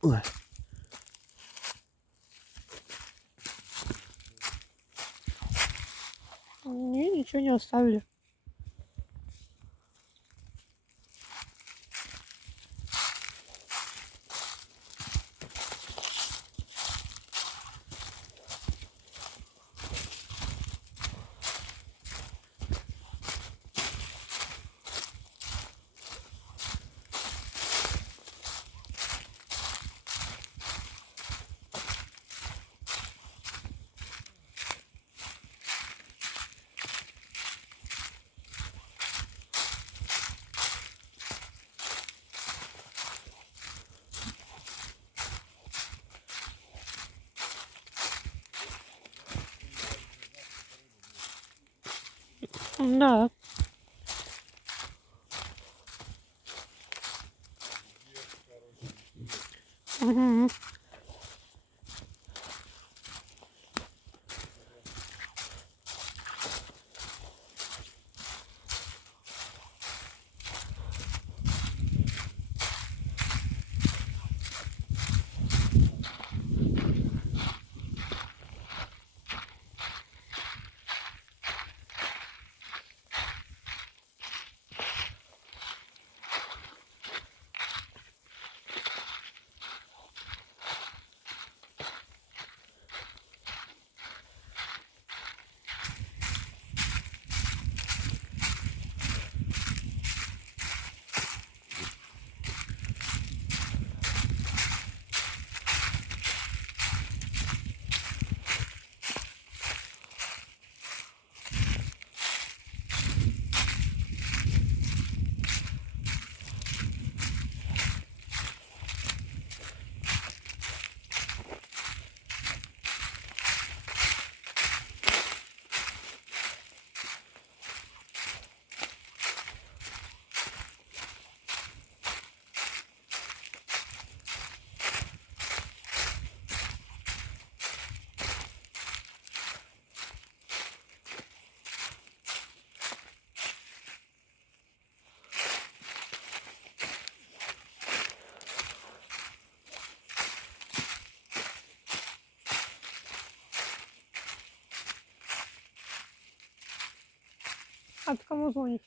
Ой. Не, ничего не оставили. Да. Угу. А ты кому звонишь?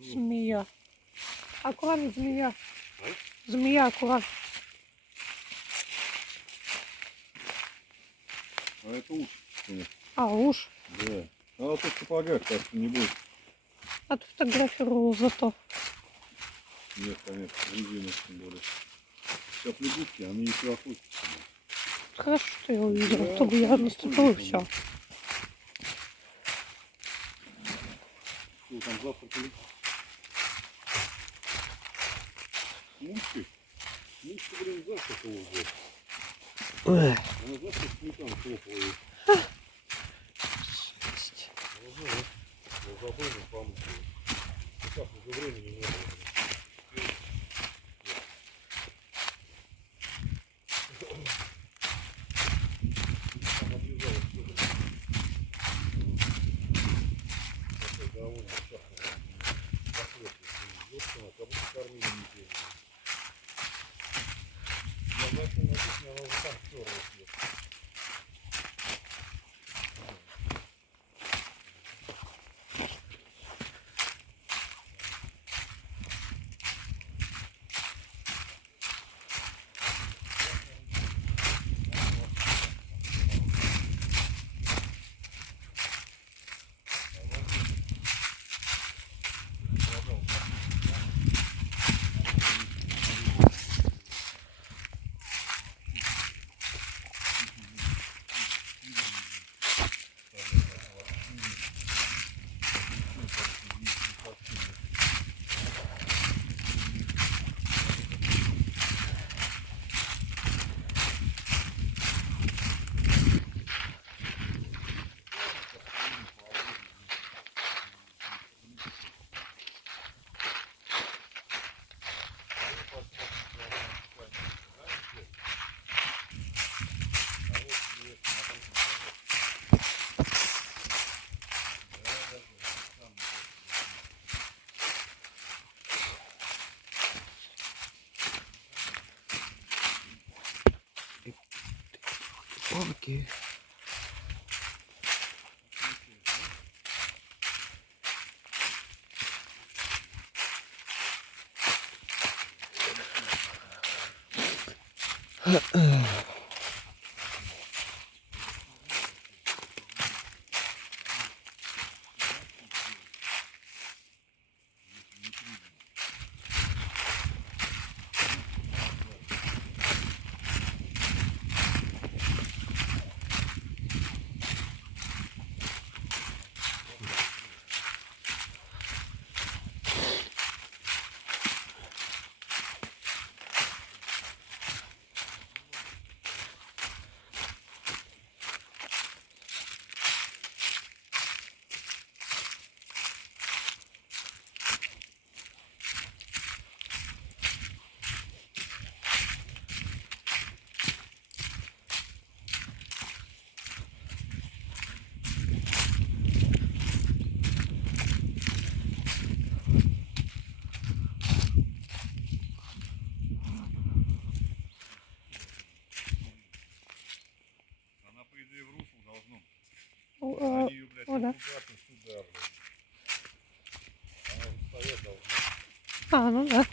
Змея. Аккуратно, змея. Змея, аккуратно. А это уж. А, уж. Да. А вот в сапогах так не будет. А ты фотографировал зато. Нет, конечно, резина тем более. Сейчас лягушки, они не проходят. Хорошо, что я увидела. Да, То бы я наступила и конечно. все. Что там завтракали? Мушки? Мушки, блин, завтракала уже. Она знаешь, как сметану хлопала. Ага. Я забыл, помыслил. Сейчас уже времени не было. Там обрезалось что-то. Такой довольно шахматный. Как будто кормили неделю. Я зашел на кухню, она уже там стерлась. Окей. Она, по идее, в русло должно. О, Они ее, блядь, о, да. туда, то сюда, блядь. Она же стоять должна. А, ну да.